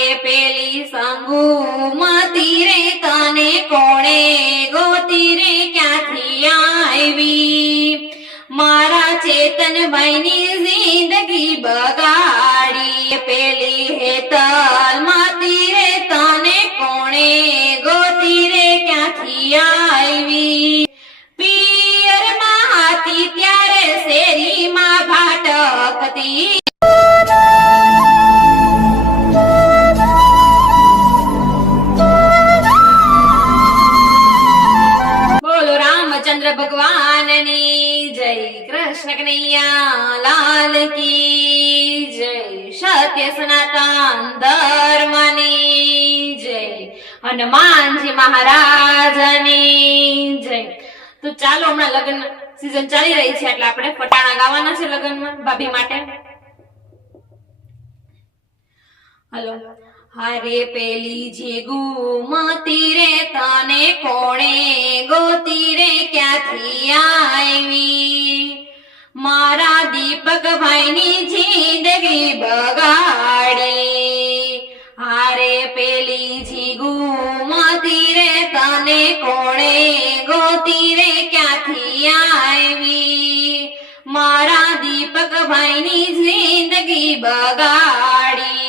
હારે પેલી સંગુમતી રે તને કોણે ગોતી રે ક્યાંથી આવી મારા ચેતનભાઈની જિંદગી બગાડી પેલી હેતલમતી રે તને કોણે ગોતી રે ક્યાંથી આવી પિયરમાં હતી ત્યારે શેરીમાં ભાટકતી चंद्र भगवाननी जय कृष्ण कन्हैया लाल की जय सत्य सनातन धर्मनी जय हनुमानजी महाराजनी जय। तो ચાલો હમણાં લગ્ન સીઝન ચાલી રહી છે એટલે આપણે ફટાણા ગાવાના છે લગ્નમાં ભાભી માટે। હલો હારે પેલી જે ગુમતી રે તને કોણે ગોતી રે ક્યાંથી આવી મારા દીપકભાઈની જિંદગી બગાડી હારે પેલી જી ગુમતી રે તને કોણે ગોતી રે ક્યાંથી આવી મારા દીપકભાઈની જિંદગી બગાડી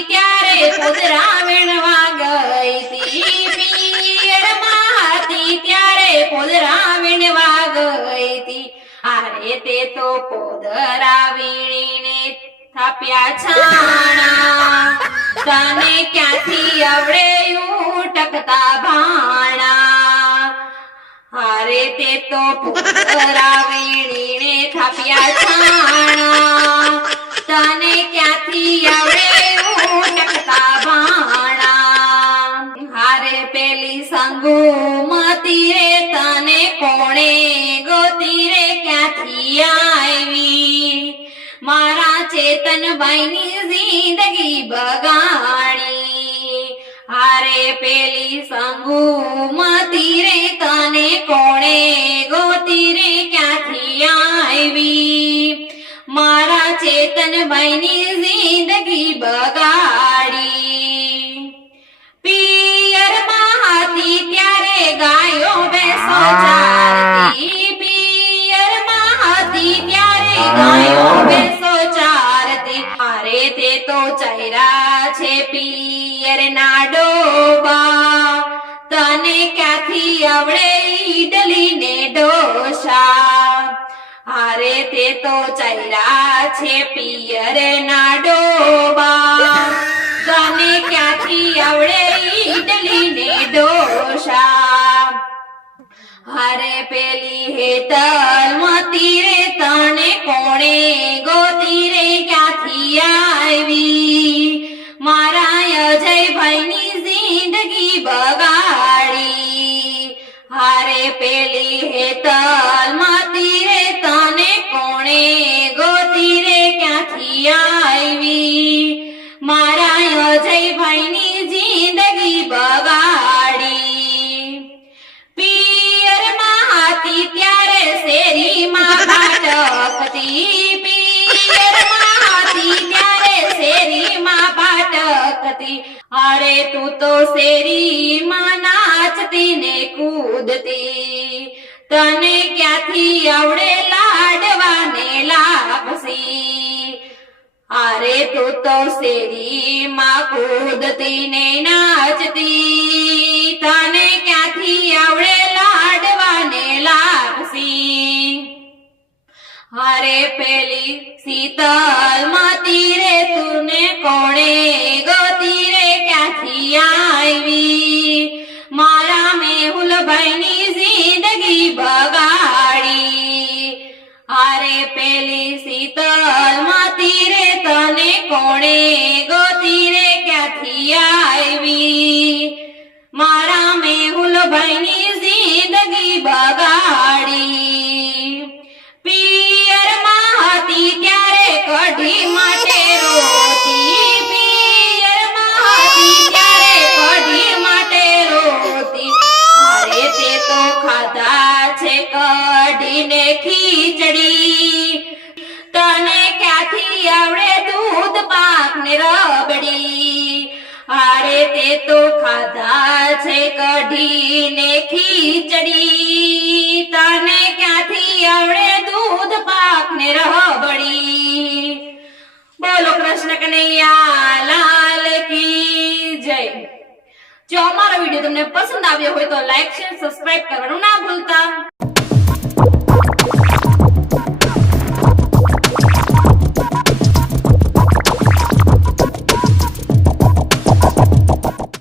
ત્યારે પોદરા વીણવા ગઈ તી પિયરમાં હતી ત્યારે પોદરા વીણવા ગઈ તી આરે તે તો પોદરા વીણીને થાપ્યા છાણા તને ક્યાંથી આવડે ઉટકતા ભાણા હારે તે તો પોદરા વીણીને થાપ્યા છાણા તને ક્યાંથી આવડે હારે પેલી સંગુમતી રે તને કોણે ગોતી રે ક્યાંથી આવી મારા ચેતનભાઈની જિંદગી બગાડી હારે પેલી સંગુમતી રે તને કોણે ગોતી રે ક્યાંથી આવી મારા ચેતનભાઈની જિંદગી બગાડી પિયરમાં હતી ત્યારે ગાયો ભેંસો ચારતી પિયરમાં હતી ત્યારે ગાયો ભેંસો ચારતી અરે તે તો ચહેરા છે પિયરના ડોબા તને ક્યાંથી આવડે ઈડલી ને ઢોસા હારે તે તો ચહેરા છે પિયરના ડોબા તને ક્યાંથી આવડે ઈડલી ને ઢોસા હારે પેલી હેતલમતી રે તને કોણે ગોતી રે ક્યાંથી આવી મારા અજયભાઈની જિંદગી બગાડી હારે પેલી હેતલમતી રે તને કોણે ગોતી રે ક્યાંથી આવી મારા અજયભાઈની જિંદગી બગાડી પિયરમાં હતી ત્યારે શેરીમાં ભાટકતી પિયરમાં હતી ત્યારે શેરીમાં ભાટકતી અરે તું તો શેરીમાં નાચતી ને કૂદતી તને ક્યાંથી આવડે લાડવાને લાપસી અરે તું તો શેરીમાં કૂદતી ને નાચતી તને ક્યાંથી આવડે લાડવાને લાપસી અરે પેલી શીતલમતી રે તુને કોણે ગોતી રે ક્યાંથી આવી મારા મેહુલભાઈની જિંદગી બગાડી અરે પેલી શીતલમતી રે તને કોણે ગોતી રે ક્યાંથી આવી મારા મેહુલભાઈની જિંદગી બગાડી પિયરમાં હતી ત્યારે કઢી માટે રોતી પિયરમાં હતી ત્યારે કઢી માટે રોતી અરે તે તો ખાધા છે કઢી ને ખીચડી તને ક્યાંથી આવડે ને ખીચડી, તને ક્યાંથી આવડે દૂધ પાક ને રહબડી. બોલો કૃષ્ણ કનૈયા લાલ કી જય. જો અમારો વિડીયો તમને પસંદ આવ્યો હોય તો લાઈક શેર સબસ્ક્રાઇબ કરવાનું ના ભૂલતા.